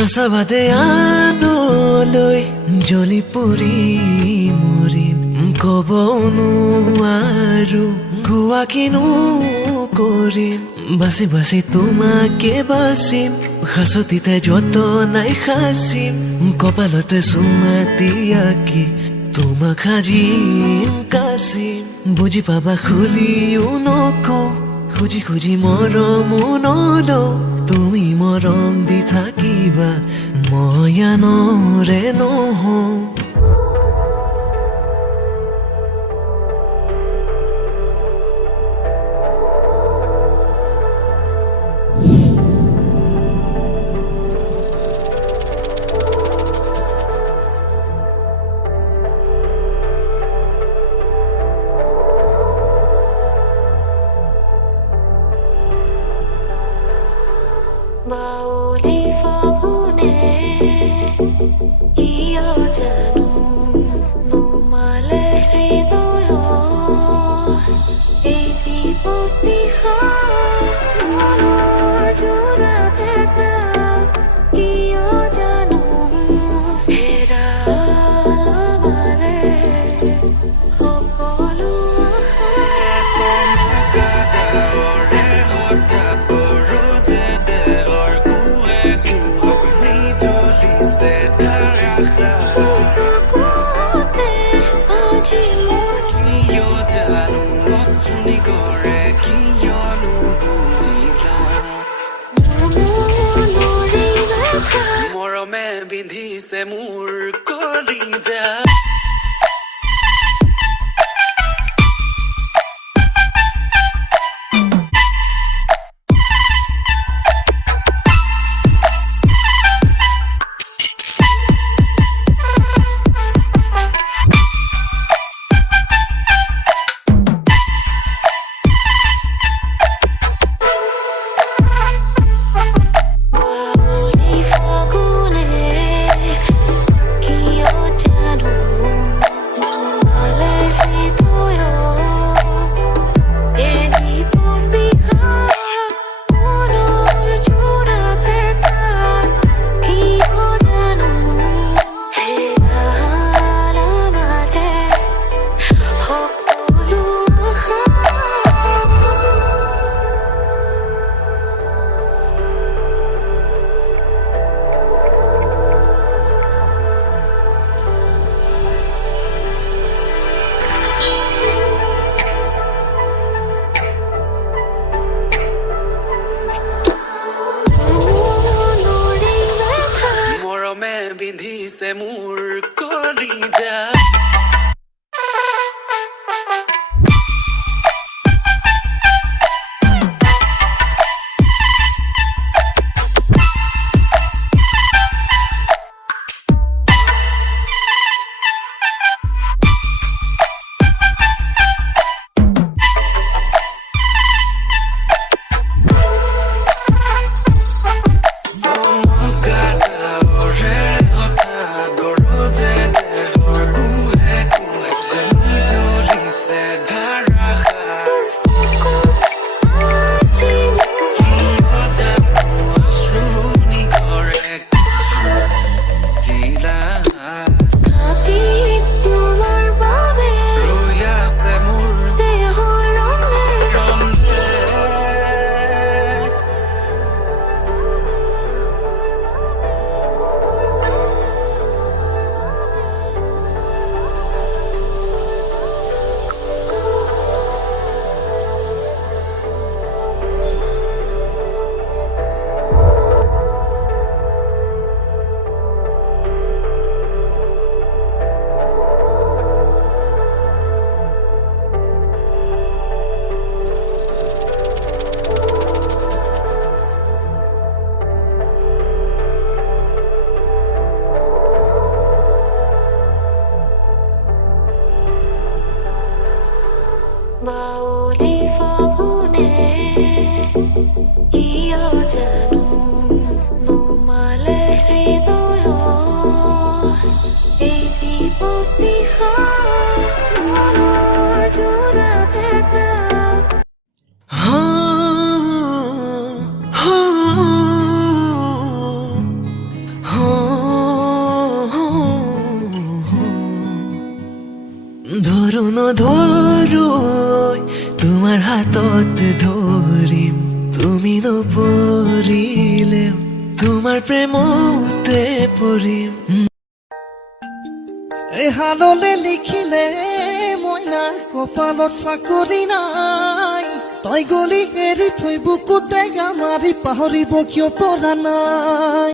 নাচাবাদে আনলৈ জ্বলি পৰি মৰিম ক'বও নোৱাৰো কোৱা কিনো কৰিম বাচি বাচি তোমাকে বাচিম হাঁচতিতে যতনাই সাচিম কপালতে চুমা দিয়াকি তোমাক সাজিম কাচিম বুজি পাবা খুলিও নকওঁ খুজি খুজি মৰমো নলওঁ তুমি মৰম দি থাকিবা মই আনৰে নহওঁ বাউলি ফাগুনে কিয় জানো নুমালে হৃদয় এই দিবচিখা মনৰ জোৰা ভেটা কিয় জানো হেৰাল আমাৰে সকলো মৰমে বিন্ধিছে মোৰ কলিজা বিন্ধিছে মোৰ কলিজা সৰুই তোমাৰ হাতত ধৰিম তুমি নপৰিলে তোমাৰ প্ৰেমতে পৰিম এহাললে লিখিলে মইনা কপালত চাকৰি নাই তই গলি এৰি থৈ বুকুতে গা মাৰি পাহৰিব কিয় পৰা নাই